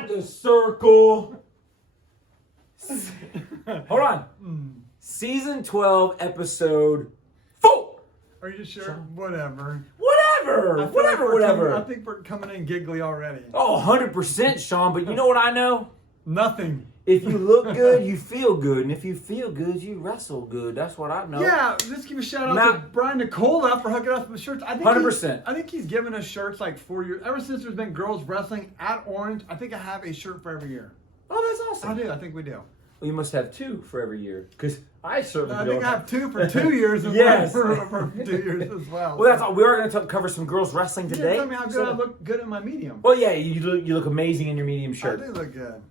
inside the circle. Hold on. Season 12, episode 4. Are you sure? Whatever. Whatever. I think we're coming in giggly already. Oh, 100%, Sean. But you know what I know? Nothing. If you look good, you feel good. And if you feel good, you wrestle good. That's what I know. Yeah, let's give a shout out to Brian Nicola for hooking us with shirts. I think 100%. I think he's given us shirts like 4 years. Ever since there's been girls wrestling at Orange, I think I have a shirt for every year. Oh, that's awesome. I do. I think we do. Well, you must have 2 for every year. Because I certainly I don't. think I have 2 for 2 years and Yes. one for 2 years as well. Well, that's all. We are going to cover some girls wrestling today. Tell me how good I look good in my medium. Well, yeah, you look amazing in your medium shirt. I do look good.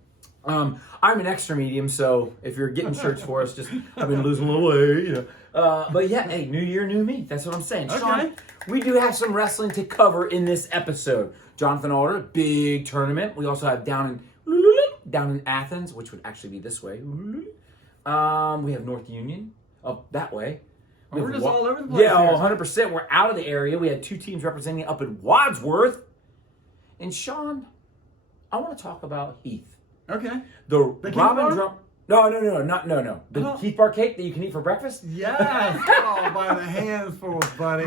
I'm an extra medium, so if you're getting shirts for us, just I've been losing a little weight, you know. But yeah, hey, new year, new me. That's what I'm saying. Okay. Sean, we do have some wrestling to cover in this episode. Jonathan Alder, big tournament. We also have down in Athens, which would actually be this way. We have North Union up that way. We're just all over the place. Yeah, 100%. We're out of the area. We had 2 teams representing up in Wadsworth. And Sean, I want to talk about Heath. Okay. The Keith Robin bar? Drum. No. The Keith bar cake that you can eat for breakfast? Yes. Oh, by the handfuls, buddy.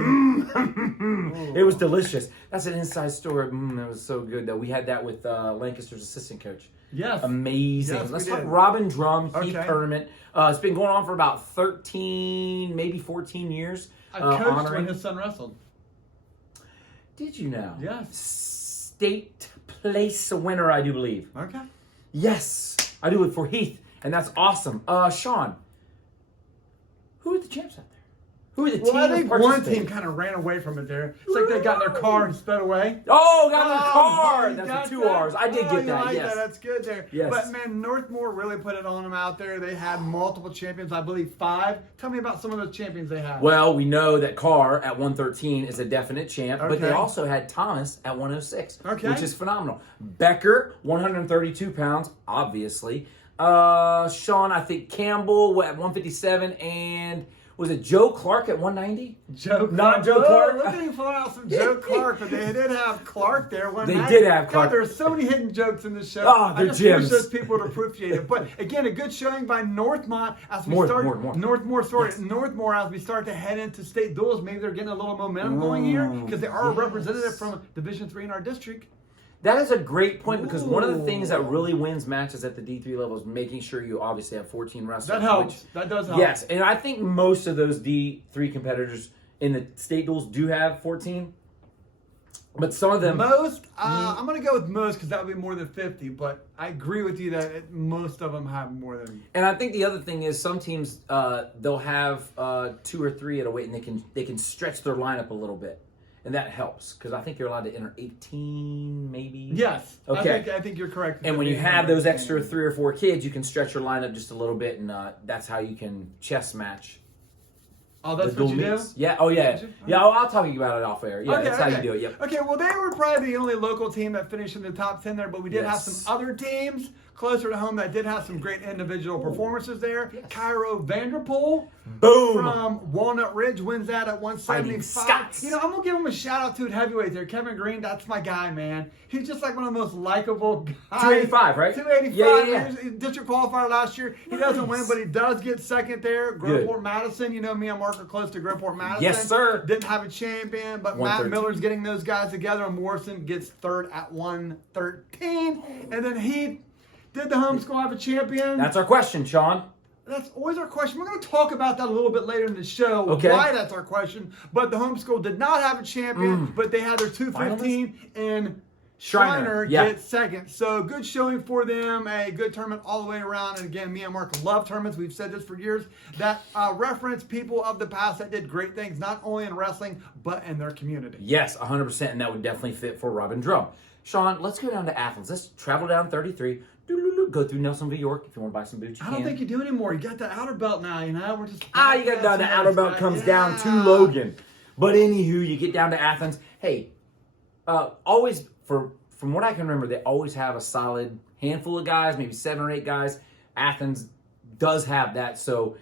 It was delicious. That's an inside story. That was so good, though. We had that with Lancaster's assistant coach. Yes. Amazing. Yes, Let's we talk did. Robin Drum Heath Okay. tournament. It's been going on for about 13, maybe 14 years. I coached honoring. when his son wrestled. Did you know? Yes. State place winner, I do believe. Okay. Yes, I do it for Heath, and that's awesome. Sean, who are the champs out there? Who are the teams? Well, I think one team kind of ran away from it there. It's like they got in their car and sped away. Oh, got in the car. you That's got with 2 that? R's. I did Oh, get you that, like yes. That's good there. Yes. But, man, Northmore really put it on them out there. They had multiple champions, I believe 5. Tell me about some of those champions they had. Well, we know that Carr at 113 is a definite champ, but they Okay. also had Thomas at 106, Okay. which is phenomenal. Becker, 132 pounds, obviously. Sean, I think Campbell at 157, and was it Joe Clark at 190? Joe Not Clark. Joe Clark. Look at him pulling out some Joe Clark, but they did have Clark there. They did have Clark. God, there's so many hidden jokes in this show. Oh, they're I just gems. wish those people would appreciate it. But again, a good showing by Northmore as we Northmore as we start to head into state duels. Maybe they're getting a little momentum going here because they are a representative from Division III in our district. That is a great point because one of the things that really wins matches at the D3 level is making sure you obviously have 14 wrestlers. That helps. That does help. Yes, and I think most of those D3 competitors in the state duels do have 14. But some of them... Most, I'm going to go with most because that would be more than 50. But I agree with you that most of them have more than... And I think the other thing is some teams, they'll have 2 or 3 at a weight and they can stretch their lineup a little bit. And that helps because I think you're allowed to enter 18, maybe. Yes. Okay. I think you're correct. And when you have those extra 3 or 4 kids, you can stretch your lineup just a little bit, and that's how you can chess match. Oh, that's the what you dual do? meets. Yeah. Oh, yeah. Yeah. I'll talk to you about it off air. Yeah, that's how you do it. Yep. Okay. Well, they were probably the only local team that finished in the top 10 there, but we did have some other teams closer to home that did have some great individual performances there. Yes. Cairo Vanderpool. Boom. From Walnut Ridge wins that at 175. Scots. You know, I'm going to give him a shout out to at heavyweight there. Kevin Green, that's my guy, man. He's just like one of the most likable guys. 285, right? 285. Yeah. He was district qualifier last year. He doesn't win, but he does get second there. Groveport Madison, you know me and Mark are close to Groveport Madison. Yes, sir. Didn't have a champion, but Matt 113. Miller's getting those guys together, and Morrison gets third at 113. And then he did the homeschool have a champion? That's our question, Sean. That's always our question. We're going to talk about that a little bit later in the show, Okay. why that's our question. But the homeschool did not have a champion, but they had their 215, and Shriner gets second. So good showing for them, a good tournament all the way around. And again, me and Mark love tournaments. We've said this for years, that reference people of the past that did great things, not only in wrestling, but in their community. Yes, 100%, and that would definitely fit for Robin Drum. Sean, let's go down to Athens. Let's travel down 33. Go through Nelsonville, York. If you want to buy some boots, you I can. don't think you do anymore. You got the outer belt now, you know? We're just... You got down to outer belt comes down to Logan. But anywho, you get down to Athens. Hey, always, from what I can remember, they always have a solid handful of guys, maybe 7 or 8 guys. Athens does have that. So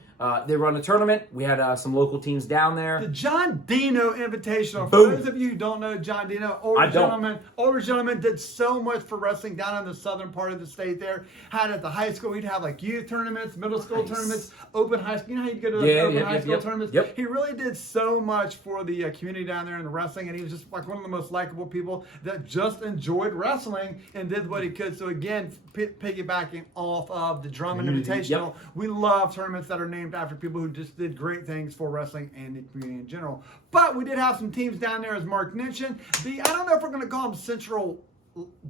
They run a tournament. We had some local teams down there. The John Dino Invitational. For Boom. those of you who don't know John Dino, older gentleman did so much for wrestling down in the southern part of the state there. Had at the high school, he'd have like youth tournaments, middle school tournaments, open high school. You know how you go to open high school tournaments? Yep. He really did so much for the community down there in the wrestling, and he was just like one of the most likable people that just enjoyed wrestling and did what he could. So again, piggybacking off of the Drummond Invitational, we love tournaments that are named after people who just did great things for wrestling and the community in general. But we did have some teams down there, as Mark mentioned. I don't know if we're going to call them Central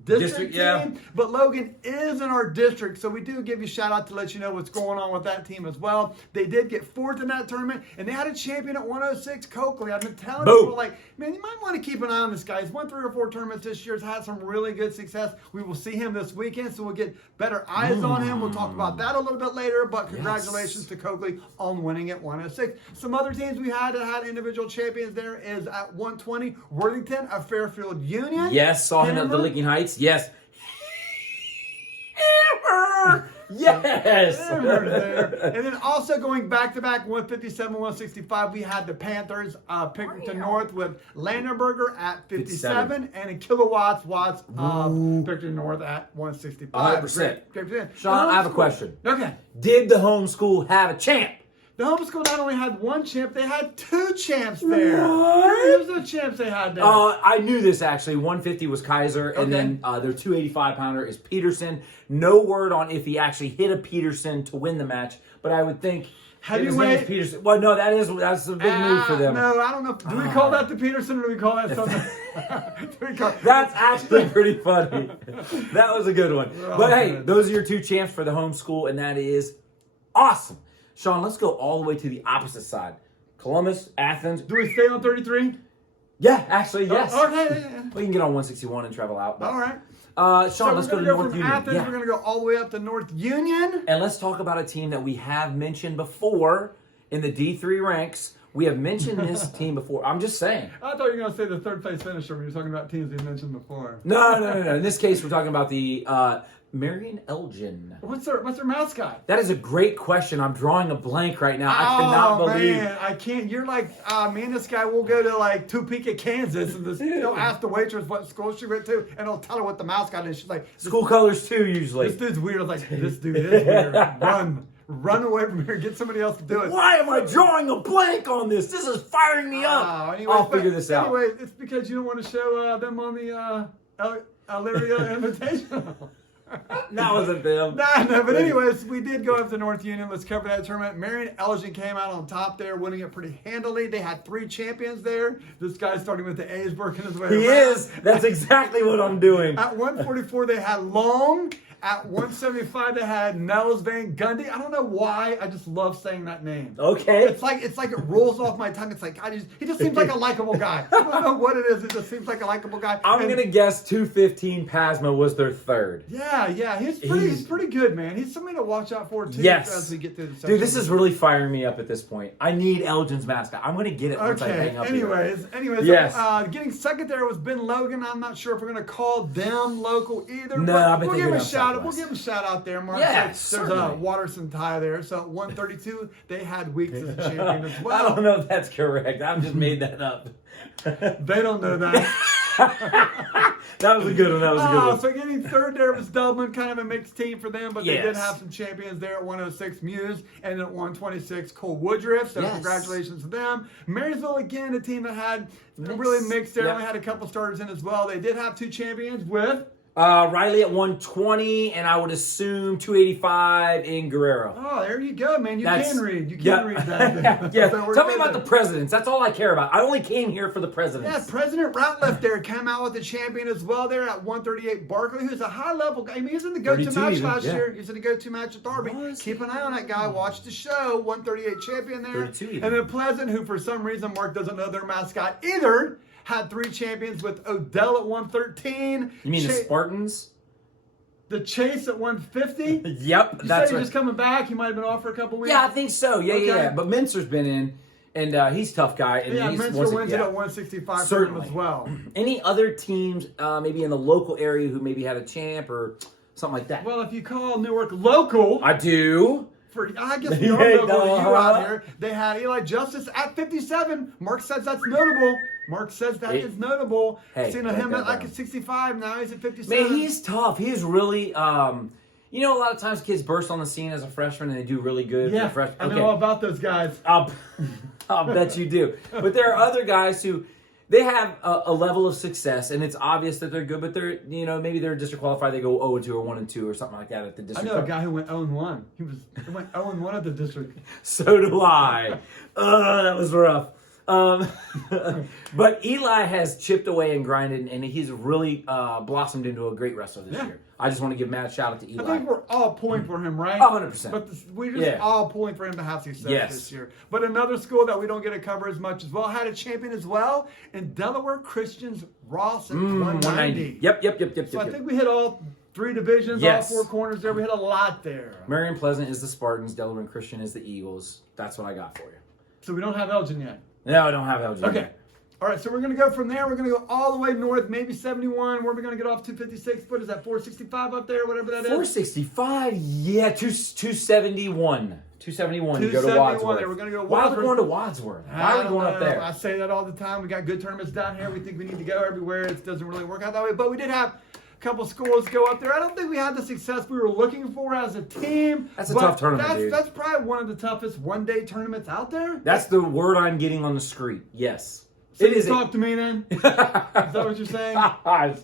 District team, but Logan is in our district, so we do give you a shout out to let you know what's going on with that team as well. They did get fourth in that tournament, and they had a champion at 106, Coakley. I've been telling people, like, man, you might want to keep an eye on this guy. He's won 3 or 4 tournaments this year. Has had some really good success. We will see him this weekend, so we'll get better eyes on him. We'll talk about that a little bit later, but congratulations to Coakley on winning at 106. Some other teams we had that had individual champions there is at 120, Worthington, a Fairfield Union. Yes, saw him at the Licking Heights. Yes. Hammer! Yes! Hammer there. And then also going back-to-back 157, 165, we had the Panthers Pickerington North with Landenberger at 57 and in kilowatts watts Pickerington North at 165. 100%. Sean, I have a question. Okay. Did the home school have a champ? The homeschool not only had one champ, they had 2 champs there. What? Here's the champs they had there. I knew this actually. 150 was Kaiser, and then their 285-pounder is Peterson. No word on if he actually hit a Peterson to win the match, but I would think heavyweight Peterson. Well, no, that's a big move for them. No, I don't know. Do we call that the Peterson, or do we call that something? That's actually pretty funny. That was a good one. But hey, those are your 2 champs for the home school, and that is awesome. Sean, let's go all the way to the opposite side. Columbus, Athens. Do we stay on 33? Yeah, actually, yes. Okay. We can get on 161 and travel out. All right. Sean, so let's go to North Union. Athens, we're going to go all the way up to North Union. And let's talk about a team that we have mentioned before in the D3 ranks. We have mentioned this team before. I'm just saying. I thought you were going to say the 3rd place finisher when you were talking about teams you mentioned before. No. In this case, we're talking about the Marion Elgin. What's their mascot? That is a great question. I'm drawing a blank right now. I cannot believe. Man, I can't. You're like, me and this guy will go to like Topeka, Kansas, and he'll ask the waitress what school she went to, and he'll tell her what the mascot is. She's like, school colors too, usually. This dude's weird. I was like, this dude is weird. Run away from here. Get somebody else to do it. Why am I drawing a blank on this? This is firing me up. I'll figure this out. Anyway, it's because you don't want to show them on the Illyria Invitational. That wasn't them. No, but anyways, we did go up to North Union. Let's cover that tournament. Marion Elgin came out on top there, winning it pretty handily. They had 3 champions there. This guy's starting with the A's, working his way around. He is. That's exactly what I'm doing. At 144, they had Long. At 175, they had Nels Van Gundy. I don't know why. I just love saying that name. Okay. It's like it rolls off my tongue. It's like he just seems like a likable guy. I don't know what it is. It just seems like a likable guy. I'm gonna guess 215 Pasma was their 3rd. Yeah. He's pretty good, man. He's somebody to watch out for too. Yes. As we get through the section. Dude, this is really firing me up at this point. I need Elgin's mascot. I'm gonna get it once I hang up. Anyways, yes. Getting second there was Ben Logan. I'm not sure if we're gonna call them local either. No, but I've been we'll thinking give him a about shout out. Southwest. We'll give him a shout out there, Mark. Yeah, so there's a Watterson tie there. So at 132, they had Weeks as a champion as well. I don't know if that's correct. I've just made that up. They don't know that. That was a good one. So getting 3rd there was Dublin, kind of a mixed team for them, but they Yes. did have some champions there at 106 Muse and at 126 Cole Woodruff. So congratulations to them. Marysville again, a team that had really mixed there. Only had a couple starters in as well. They did have 2 champions with Riley at 120, and I would assume 285 in Guerrero. Oh, there you go, man. You can read. You can read that. Yeah. Tell me about the presidents. That's all I care about. I only came here for the presidents. Yeah, President Ratliff there came out with the champion as well there at 138. Barkley, who's a high-level guy. I mean, he was in the go-to match last year. He was in the go-to match at Derby. Keep an eye on that guy. Watch the show. 138 champion there. 32 even. And then Pleasant, who for some reason Mark doesn't know their mascot either, had 3 champions with Odell at 113. You mean the Spartans? The Chase at 150? Yep, that's right. He's just coming back. He might have been off for a couple weeks. Yeah, I think so. Yeah. But Minster's been in, and he's a tough guy. And Minster wins it at 165 for him as well. Any other teams maybe in the local area who maybe had a champ or something like that? Well, if you call Newark local. I do. I guess we are local to you out here. They had Eli Justice at 57. Mark says that's notable. Mark says that is notable. Hey, seen him at like 65. Now he's at 57. Man, he's tough. He's really, you know, a lot of times kids burst on the scene as a freshman and they do really good. Yeah, I know all about those guys. I'll bet you do. But there are other guys who, they have a level of success, and it's obvious that they're good, but they're, you know, maybe they're district qualified. They go 0-2 or 1-2 or something like that at the district. I know a guy who went 0-1. He went 0-1 at the district. So do I. That was rough. But Eli has chipped away and grinded, and he's really blossomed into a great wrestler this year. I just want to give mad shout out to Eli. I think we're all pulling for him, right? 100%. But we're just all pulling for him to have success this year. But another school that we don't get to cover as much as well had a champion as well in Delaware Christian's Ross at 190. Yep. So I think we hit all 3 divisions, all 4 corners there. We hit a lot there. Marion Pleasant is the Spartans. Delaware Christian is the Eagles. That's what I got for you. So we don't have Elgin yet. No, I don't have Elgin. Okay. All right, so we're going to go from there. We're going to go all the way north, maybe 71. Where are we going to get off 256? What is that, 465 up there, whatever that is? 465? Yeah, 271. 271 to go to 271 Wadsworth. there. We're going to go to Why are we Wadsworth. going to Wadsworth? Why are we going up there? I say that all the time. We got good tournaments down here. We think we need to go everywhere. It doesn't really work out that way. But we did have a couple schools go up there. I don't think we had the success we were looking for as a team. That's a tough tournament, dude. That's probably one of the toughest one-day tournaments out there. That's the word I'm getting on the street. Yes. So it is. Talk to me then. Is that what you're saying?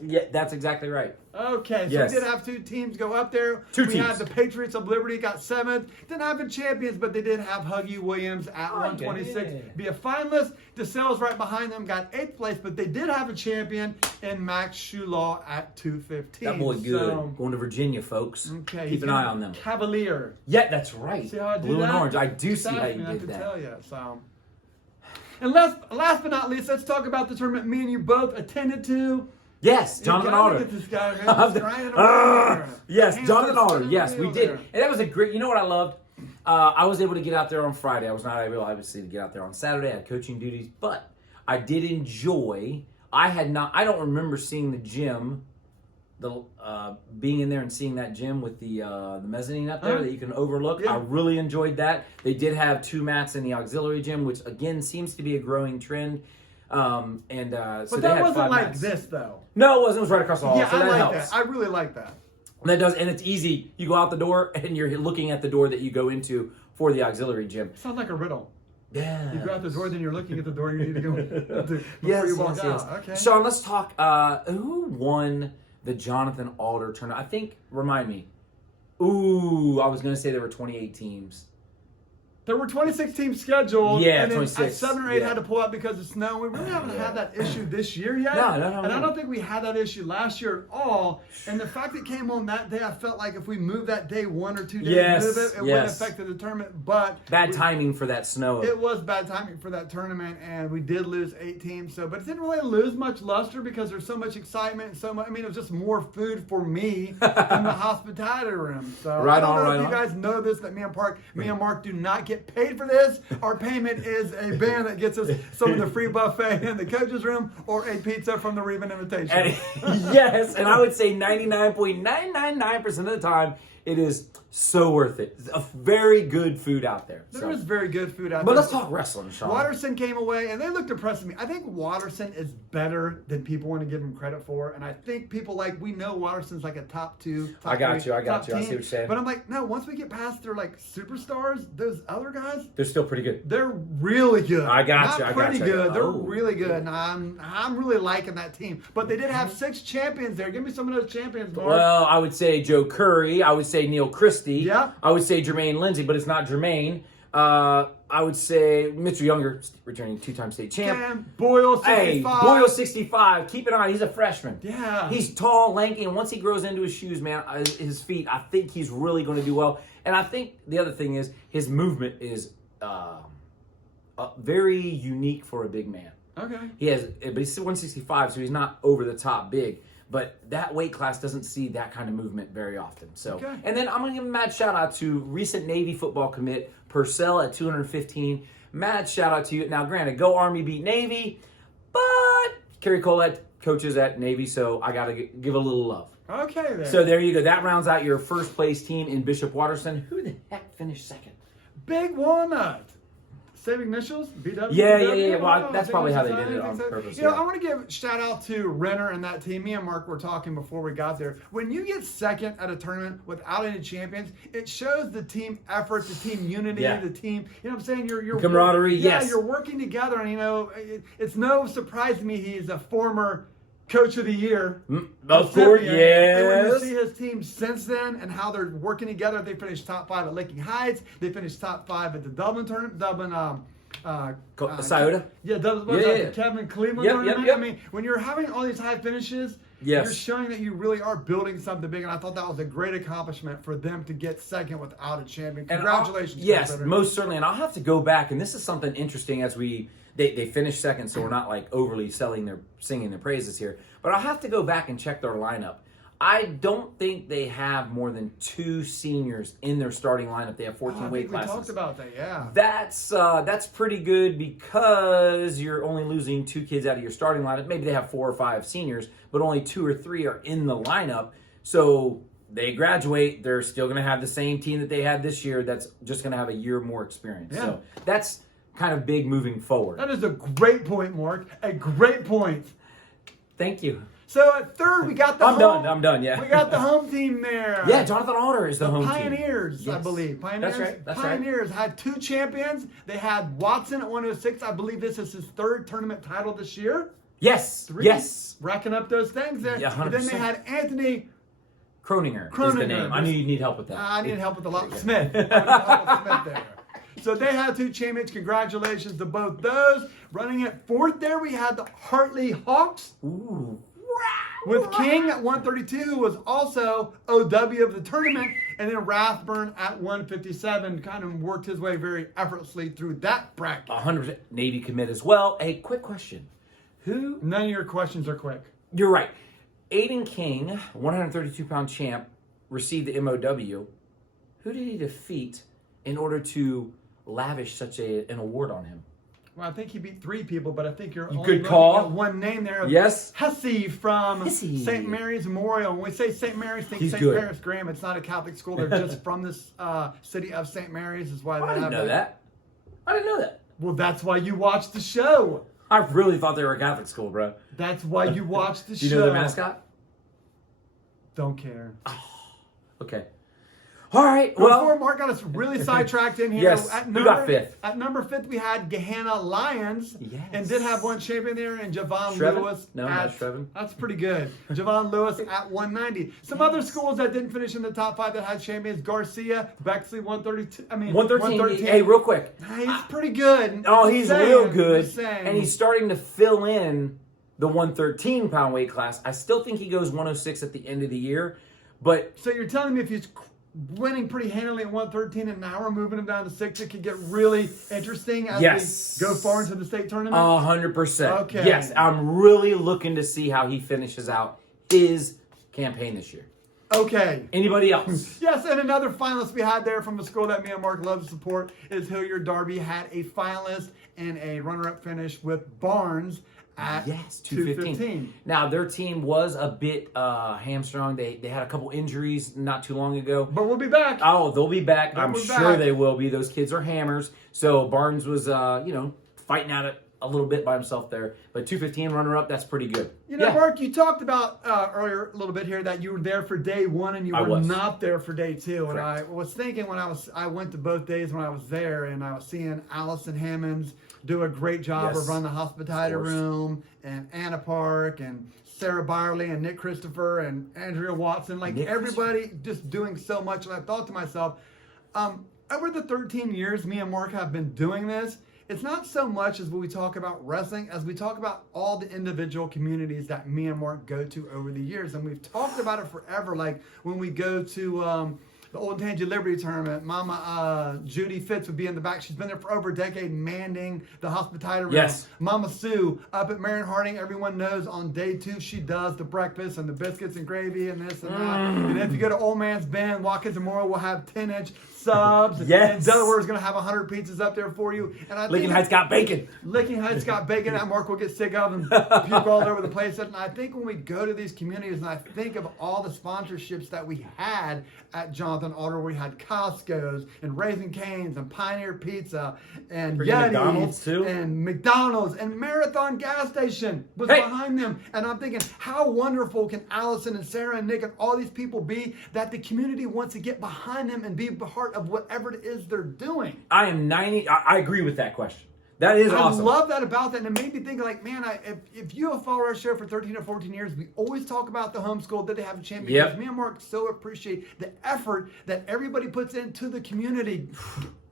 Yeah, that's exactly right. Okay, so we did have 2 teams go up there. We had the Patriots of Liberty got 7th. Didn't have the champions, but they did have Huggy Williams at 126. Be a finalist. DeSales right behind them got 8th place, but they did have a champion in Max Shulaw at 215. That boy good. So, going to Virginia, folks. Okay, keep an eye on them. Cavalier. Yeah, that's right. See how I do Blue that? and orange. I do see how you I did can that. tell you. So. And last but not least, let's talk about the tournament me and you both attended to. Yes, Jonathan Alder. Get this guy, man. Yes, Jonathan Alder. Yes, we did. And that was a great, you know what I loved? I was able to get out there on Friday. I was not able, obviously, to get out there on Saturday. I had coaching duties, but I did enjoy. I don't remember seeing the gym, being in there and seeing that gym with the mezzanine up there that you can overlook. I really enjoyed that. They did have 2 mats in the auxiliary gym, which again seems to be a growing trend. So but they that had wasn't 5 like mats. this though. No, it wasn't. It was right across the hall. Yeah, so that I like helps. that. I really like that. And that does, and it's easy. You go out the door and you're looking at the door that you go into for the auxiliary gym. Sounds like a riddle. Yeah. You go out the door, then you're looking at the door you need to go before you walk out. Okay. Sean, let's talk. Who won the Jonathan Alder tournament? I think. Remind me. Ooh, I was going to say there were 28 teams. There were 26 teams scheduled. Yeah, and then 26. 7 or 8 had to pull out because of snow. We really haven't had that issue this year yet. No. And I don't think we had that issue last year at all. And the fact it came on that day, I felt like if we moved that day 1 or 2 days, it wouldn't affect the tournament. But bad timing for that snow. It was bad timing for that tournament, and we did lose 8 teams. So, but it didn't really lose much luster because there's so much excitement and so much. I mean, it was just more food for me in the hospitality room. So I don't know if you guys know this, that me and Mark do not get paid for this. Our payment is a band that gets us some of the free buffet in the coach's room or a pizza from the Reuben Invitation. Yes, and I would say 99.999% of the time, it is so worth it. It's a very good food out there. There is very good food out there. But let's talk wrestling, Sean. Watterson came away, and they looked impressed with me. I think Watterson is better than people want to give him credit for, and I think people we know Watterson's like a top 2, top I got 3, you. I team. see what you're saying. But I'm like, no, once we get past their superstars, those other guys, they're still pretty good. They're really good. I got you. Not pretty good. They're really good, and I'm really liking that team. But they did have 6 champions there. Give me some of those champions, Mark. Well, I would say Joe Curry. I would say Neil Christie. Yeah. I would say Jermaine Lindsay, but it's not Jermaine. I would say Mr. Younger, returning 2-time state champ. Boyle 65. Hey, Boyle 65. Keep an eye. He's a freshman. Yeah. He's tall, lanky, and once he grows into his shoes, man, his feet, I think he's really going to do well. And I think the other thing is his movement is very unique for a big man. Okay. But he's 165, so he's not over the top big. But that weight class doesn't see that kind of movement very often. So, And then I'm going to give a mad shout out to recent Navy football commit Purcell at 215. Mad shout out to you. Now, granted, go Army beat Navy, but Kerry Collette coaches at Navy, so I got to give a little love. Okay, then. So there you go. That rounds out your first place team in Bishop Watterson. Who the heck finished second? Big Walnut. Same initials? BW? Yeah. Well, that's probably how they did it on purpose. You know, I want to give a shout out to Renner and that team. Me and Mark were talking before we got there. When you get second at a tournament without any champions, it shows the team effort, the team unity, the team. You know what I'm saying? You're camaraderie. Yes. You're working together, and you know, it's no surprise to me he's a former Coach of the Year. Of course, yes. And when you see his team since then and how they're working together, they finished top 5 at Licking Heights. They finished top 5 at the Dublin tournament. Scioto? The Kevin Cleveland tournament. Yep. I mean, when you're having all these high finishes, you're showing that you really are building something big. And I thought that was a great accomplishment for them to get second without a champion. Congratulations. Yes, most certainly. And I'll have to go back. And this is something interesting as they finished second, so we're not like overly singing their praises here. But I'll have to go back and check their lineup. I don't think they have more than 2 seniors in their starting lineup. They have 14 weight classes. We talked about that, yeah. That's pretty good because you're only losing 2 kids out of your starting lineup. Maybe they have 4 or 5 seniors, but only 2 or 3 are in the lineup. So they graduate. They're still going to have the same team that they had this year. That's just going to have a year more experience. Yeah. So that's kind of big moving forward. That is a great point, Mark. A great point. Thank you. So at third, we got the I'm done, yeah. We got the home team there. Yeah, Jonathan Alder is the home Pioneers, team. I believe. Pioneers. That's Pioneers had 2 champions. They had Watson at 106. I believe this is his 3rd tournament title this year. Yes. 3. Yes. Racking up those things there. Yeah, 100%. And then they had Anthony Croninger is the name. I knew you'd need help with that. I need help with a lot. Smith. I need help with Smith there. So they had 2 champions. Congratulations to both those. Running at 4th there, we had the Hartley Hawks. Ooh. With King at 132, who was also OW of the tournament, and then Rathburn at 157 kind of worked his way very effortlessly through that bracket. 100% Navy commit as well. A quick question. None of your questions are quick. You're right. Aiden King, 132-pound champ, received the MOW. Who did he defeat in order to lavish such an award on him? Well, I think he beat 3 people, but I think you're only good looking call. at one name there. Yes. Hesse from St. Mary's Memorial. When we say St. Mary's, think St. Paris Graham. It's not a Catholic school. They're just from this city of St. Mary's is why they I didn't know that. I didn't know that. Well, that's why you watch the show. I really thought they were a Catholic school, bro. That's why you watch the show. Do you know their mascot? Don't care. Okay. All right. Well, before Mark got us really sidetracked in here. Yes. Who got 5th? At number 5th, we had Gehenna Lions. Yes. And did have one champion there, and Javon Shrevin? Lewis. No, not Shrevin. That's pretty good. Javon Lewis at 190. Some other schools that didn't finish in the top 5 that had champions: Garcia, Bexley, 132. 113. Hey, real quick. He's pretty good. Oh, he's real good. And he's starting to fill in the 113-pound weight class. I still think he goes 106 at the end of the year. But so you're telling me if he's winning pretty handily at 113 and now we're moving him down to 6, it could get really interesting as we go far into the state tournament? 100%. Okay. Yes, I'm really looking to see how he finishes out his campaign this year. Okay. Anybody else? Yes, and another finalist we had there from a school that me and Mark love to support is Hilliard Darby. Had a finalist and a runner-up finish with Barnes at 215. Now, their team was a bit hamstrung. They had a couple injuries not too long ago. But we'll be back. Oh, they'll be back. I'm sure they will be. Those kids are hammers. So Barnes was, fighting at it a little bit by himself there. But 215 runner-up, that's pretty good. Mark, you talked about earlier a little bit here that you were there for day 1 and you were not there for day 2. Correct. And I was thinking when I went to both days when I was there, and I was seeing Allison Hammonds do a great job of running the hospitality room, and Anna Park and Sarah Byerly and Nick Christopher and Andrea Watson, everybody just doing so much. And I thought to myself, over the 13 years me and Mark have been doing this, it's not so much as when we talk about wrestling as we talk about all the individual communities that me and Mark go to over the years. And we've talked about it forever. Like when we go to the Old Tangy Liberty Tournament, Mama Judy Fitz would be in the back. She's been there for over a decade, manning the hospitality room. Yes. Mama Sue up at Marion Harding, everyone knows on day 2 she does the breakfast and the biscuits and gravy and this and that. And if you go to Old Man's Bend, Watkins and Morrow will have 10-inch subs. Yes. And Delaware's going to have 100 pizzas up there for you. And I Licking Heights got bacon. Licking Heights got bacon that Mark will get sick of and puke all over the place. And I think when we go to these communities and I think of all the sponsorships that we had at Johnson Jonathan Alder. We had Costco's and Raising Cane's and Pioneer Pizza and Freaking McDonald's, too. and McDonald's and Marathon Gas Station was behind them. And I'm thinking, how wonderful can Allison and Sarah and Nick and all these people be that the community wants to get behind them and be part of whatever it is they're doing? I agree with that question. That is awesome. I love that about that, and it made me think, like, man, if you have followed our show for 13 or 14 years, we always talk about the homeschool, that they have a champion. Yep. Because me and Mark so appreciate the effort that everybody puts into the community.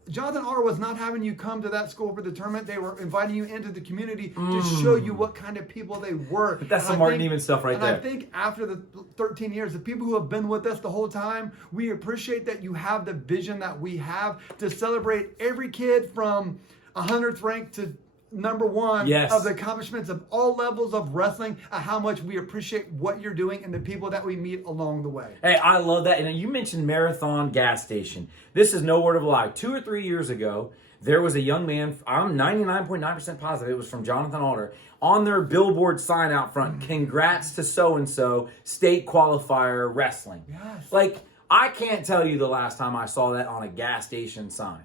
Jonathan Alder was not having you come to that school for the tournament. They were inviting you into the community to show you what kind of people they were. But that's some Martin Neiman stuff right there. And I think after the 13 years, the people who have been with us the whole time, we appreciate that you have the vision that we have to celebrate every kid from 100th rank to number one of the accomplishments of all levels of wrestling, how much we appreciate what you're doing and the people that we meet along the way. Hey, I love that. And you mentioned Marathon Gas Station. This is no word of a lie. 2 or 3 years ago, there was a young man, I'm 99.9% positive it was from Jonathan Alder, on their billboard sign out front, congrats to so-and-so, state qualifier wrestling. Yes. Like, I can't tell you the last time I saw that on a gas station sign.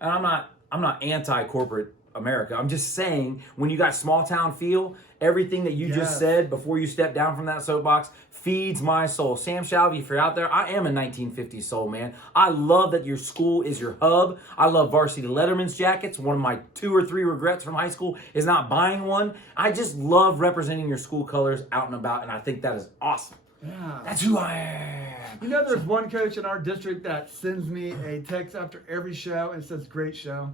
And I'm not anti-corporate America. I'm just saying, when you got small town feel, everything that you just said before you step down from that soapbox feeds my soul. Sam Shalvey, if you're out there, I am a 1950s soul, man. I love that your school is your hub. I love varsity Letterman's jackets. One of my 2 or 3 regrets from high school is not buying one. I just love representing your school colors out and about, and I think that is awesome. Yeah. That's who I am. You know, there's one coach in our district that sends me a text after every show and says, great show.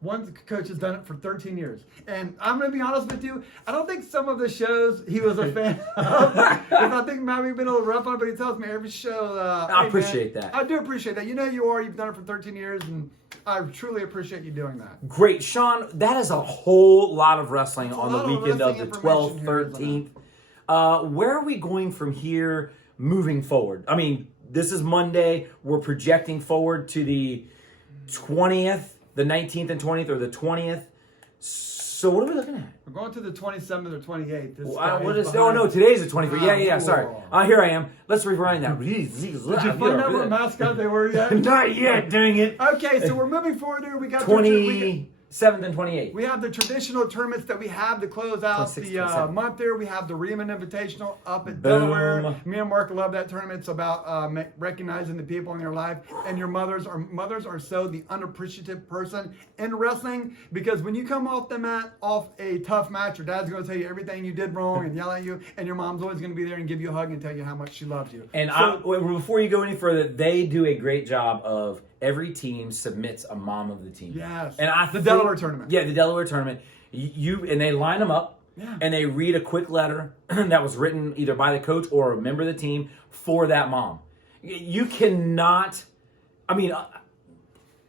One coach has done it for 13 years. And I'm going to be honest with you, I don't think some of the shows he was a fan of. I think maybe we've been a little rough on it, but he tells me every show. I appreciate that. I do appreciate that. You know you are. You've done it for 13 years, and I truly appreciate you doing that. Great. Sean, that is a whole lot of wrestling on the weekend of the 12th, 13th. Where are we going from here moving forward? I mean, this is Monday. We're projecting forward to the 20th. The 19th and 20th, or the 20th. So what are we looking at? We're going to the 27th or 28th. No, today's the 23rd. Yeah, sorry. Here I am. Let's rewind that. Did you find out what mascot they were yet? Not yet, dang it. Okay, so we're moving forward here. We got 27th and 28th. We have the traditional tournaments that we have to close out the month there. We have the Riemann Invitational up at Delaware. Me and Mark love that tournament. It's about recognizing the people in your life. And your mothers are so the unappreciative person in wrestling, because when you come off the mat, off a tough match, your dad's going to tell you everything you did wrong and yell at you, and your mom's always going to be there and give you a hug and tell you how much she loves you. And before you go any further, they do a great job of every team submits a mom of the team. Yes. And the Delaware tournament. Yeah, the Delaware tournament. And they line them up. Yeah. And they read a quick letter that was written either by the coach or a member of the team for that mom. You cannot. I mean,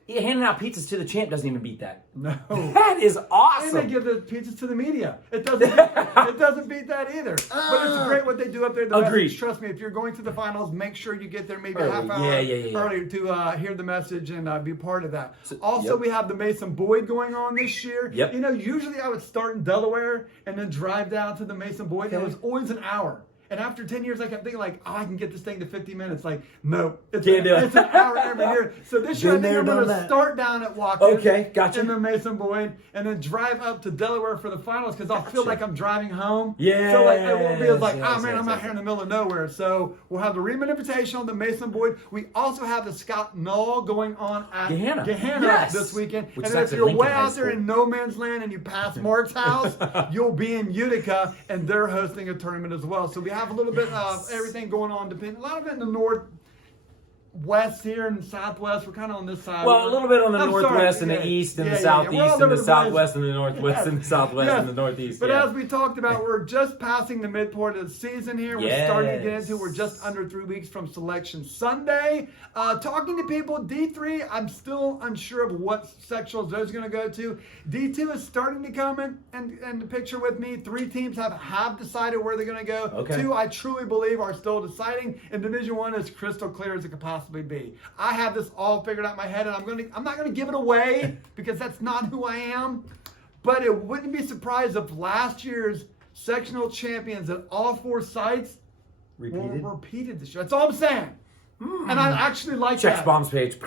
handing out pizzas to the champ doesn't even beat that. No. That is awesome. And they give the pizzas to the media. It doesn't beat that either. But it's great what they do up there. The Agreed. Message, trust me, if you're going to the finals, make sure you get there maybe a half hour earlier to hear the message and be part of that. So, we have the Mason Boyd going on this year. Yep. You know, usually I would start in Delaware and then drive down to the Mason Boyd. Okay. It was always an hour. And after 10 years, I kept thinking, like, I can get this thing to 50 minutes. Like, no. It's an hour every year. So this year, I think I'm going to start down at Watkins. Okay, gotcha. And then Mason Boyd. And then drive up to Delaware for the finals, because I'll feel like I'm driving home. Yeah. So, like, it won't be as like, I'm out here in the middle of nowhere. So we'll have the Riemann Invitational, the Mason Boyd. We also have the Scott Null going on at Gehanna this weekend. And if you're way out there in no man's land and you pass Mark's house, you'll be in Utica, and they're hosting a tournament as well. So we have a little bit of everything going on. A lot of it in the northwest here and southwest. We're kind of on this side. Well, a little bit on the northwest and the east and the southeast and the southwest and the northwest and the southwest and the northeast. But as we talked about, we're just passing the midpoint of the season here. We're starting to get into. We're just under 3 weeks from Selection Sunday. Talking to people, D3, I'm still unsure of what sectionals those are going to go to. D2 is starting to come in the picture with me. 3 teams have decided where they're going to go. Okay. 2, I truly believe, are still deciding. And Division 1 is crystal clear as it could possibly be. I have this all figured out in my head, and I'm not going to give it away because that's not who I am. But it wouldn't be surprised if last year's sectional champions at all 4 sites were repeated this year. That's all I'm saying. And I actually like Checks that. bombs page.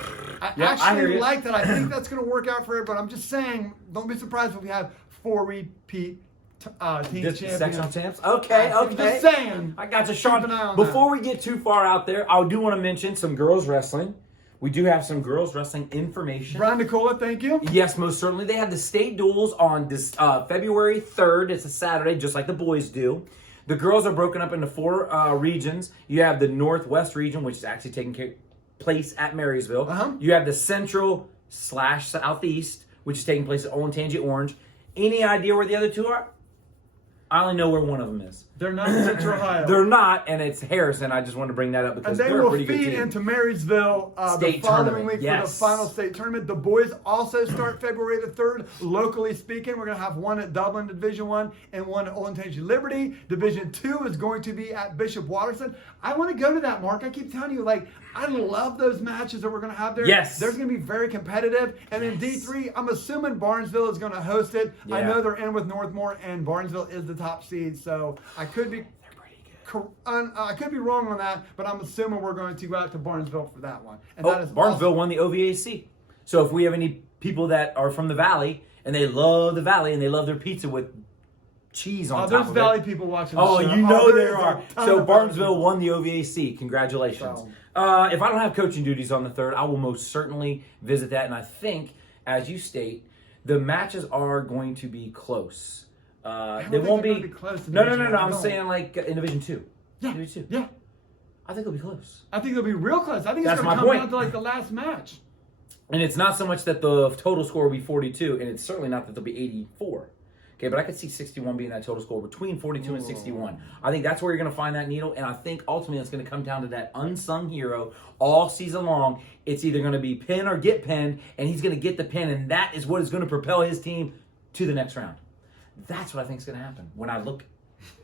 I Yep, actually like that. I think that's going to work out for everybody. I'm just saying, don't be surprised if we have 4 repeat team champions. Sectional champs? Okay, I'm just saying. I got you, Keep Sean. an eye on Before we get too far out there, I do want to mention some girls wrestling. We do have some girls wrestling information. Brian Nicola, thank you. Yes, most certainly. They have the state duels on this February 3rd. It's a Saturday, just like the boys do. The girls are broken up into 4 regions. You have the Northwest region, which is actually taking place at Marysville. You have the Central/Southeast, which is taking place at Olentangy Orange. Any idea where the other 2 are? I only know where one of them is. They're not in Central Ohio. They're not, and it's Harrison. I just wanted to bring that up because and they they're a will pretty good feed team. into Marysville the following week for the final state tournament. The boys also start February the 3rd. Locally speaking, we're going to have one at Dublin Division 1 and one at Olentangy Liberty. Division 2 is going to be at Bishop Watterson. I want to go to that, Mark. I keep telling you, I love those matches that we're going to have there. Yes. They're going to be very competitive. And then D3, I'm assuming Barnesville is going to host it. Yeah. I know they're in with Northmore, and Barnesville is the top seed. So I could be... I could be wrong on that, but I'm assuming we're going to go out to Barnesville for that one. And that is Barnesville awesome. won the OVAC. So if we have any people that are from the Valley and they love the Valley and they love their pizza with cheese on top of it. There's Valley people watching the show. You know there are. So Barnesville won the OVAC. Congratulations. So. If I don't have coaching duties on the 3rd, I will most certainly visit that. And I think, as you state, the matches are going to be close. They won't be close. No. I'm saying in Division 2. Yeah. Division 2. Yeah. I think it'll be close. I think it'll be real close. I think it's going to come down to the last match. And it's not so much that the total score will be 42, and it's certainly not that there'll be 84. Okay, but I could see 61 being that total score between 42 and 61. I think that's where you're going to find that needle, and I think ultimately it's going to come down to that unsung hero all season long. It's either going to be pin or get pinned, and he's going to get the pin, and that is what is going to propel his team to the next round. That's what I think is going to happen when I look.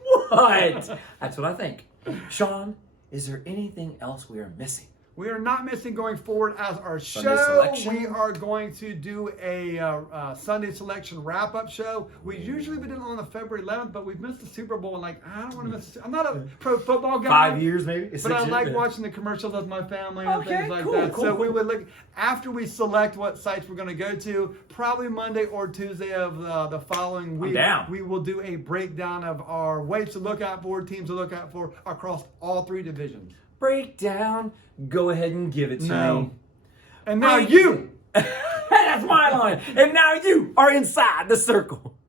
What? That's what I think. Sean, is there anything else we are missing? We are not missing going forward as our Sunday show. selection. We are going to do a Sunday selection wrap-up show. We usually would do it on the February 11th, but we've missed the Super Bowl. And I don't want to miss. I'm not a pro football guy. 5 years, maybe. But I like watching the commercials with my family and things like that. Cool. So we would look after we select what sites we're going to go to. Probably Monday or Tuesday of the following week. We will do a breakdown of our weights to look out for, teams to look out for across all 3 divisions. Breakdown. Go ahead and give it to me. And now you. That's my line. And now you are inside the circle.